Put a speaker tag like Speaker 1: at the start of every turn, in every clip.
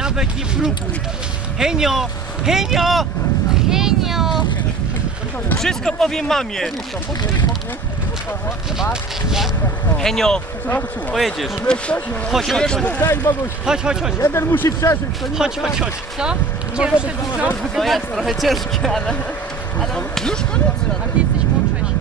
Speaker 1: nawet nie próbuj. Henio! Henio!
Speaker 2: Henio!
Speaker 1: Wszystko powiem mamie. Henio, pojedziesz. Chodź, chodź, chodź. Chodź, chodź, chodź.
Speaker 3: Jeden musi przeżyć, to nie
Speaker 1: Chodź, chodź, chodź.
Speaker 2: Co? Cięższe dużo?
Speaker 1: To jest trochę ciężkie, ale...
Speaker 2: Już koniec? A ty jesteś mądrzejszy.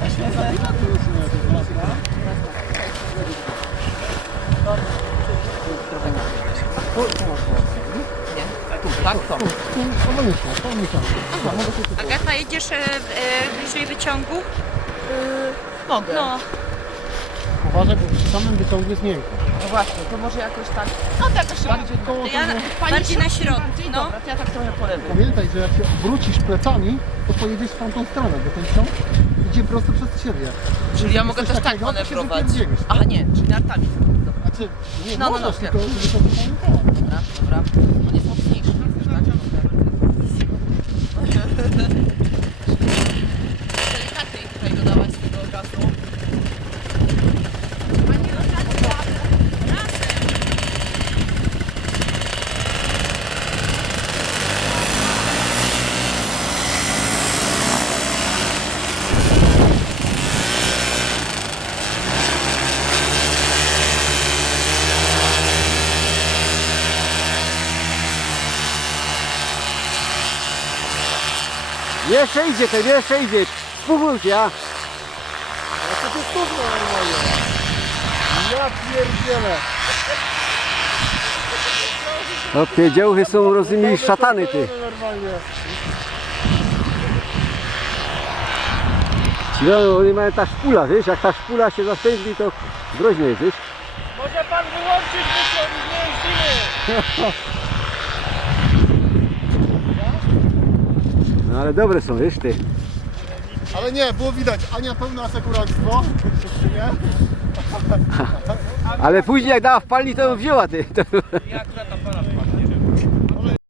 Speaker 2: Agata, jedziesz bliżej wyciągu?
Speaker 4: Mogę.
Speaker 2: No.
Speaker 3: Uważaj, bo przy samym wyciągu jest miękko.
Speaker 4: No właśnie, to może jakoś tak. No tak, jakoś bardziej koło.
Speaker 2: Ja bardziej na środku, no.
Speaker 4: Dobra, to ja tak trochę po lewej.
Speaker 3: Pamiętaj, że jak się obrócisz plecami, to pojedziesz w tamtą stronę, bo ten ciąg idzie prosto przez siebie.
Speaker 4: Czyli ja mogę
Speaker 3: Coś
Speaker 4: też tak
Speaker 3: takiego, to się
Speaker 4: manewrować.
Speaker 3: wypierdzielisz.
Speaker 4: Aha, nie, czyli nartami. Dobra,
Speaker 3: Znaczy, nie
Speaker 4: No, no,
Speaker 3: możesz,
Speaker 4: no,
Speaker 3: tylko wysokość koła.
Speaker 4: dobra, dobra. On jest mocniejszy, tak? Delikatniej tutaj dodawać tego gazu.
Speaker 5: Jeszcze idzie ten, jeszcze idzie. Spróbujcie, ja.
Speaker 3: A to jest trudno normalnie. Ja pierdzielę.
Speaker 5: No te działy są rozumieli szatany ty.
Speaker 3: Normalnie.
Speaker 5: Ci no, oni mają ta szpula, wiesz, jak ta szpula się zastępni, to groźnie jest, wiesz.
Speaker 1: Może pan wyłączyć, bo się nie jeździmy.
Speaker 5: No ale dobre są, wiesz ty.
Speaker 3: Ale nie, było widać, Ania pełne asekuractwo. Nie?
Speaker 5: Ale później jak dała w palni, to ją wzięła ty.
Speaker 1: Ja akurat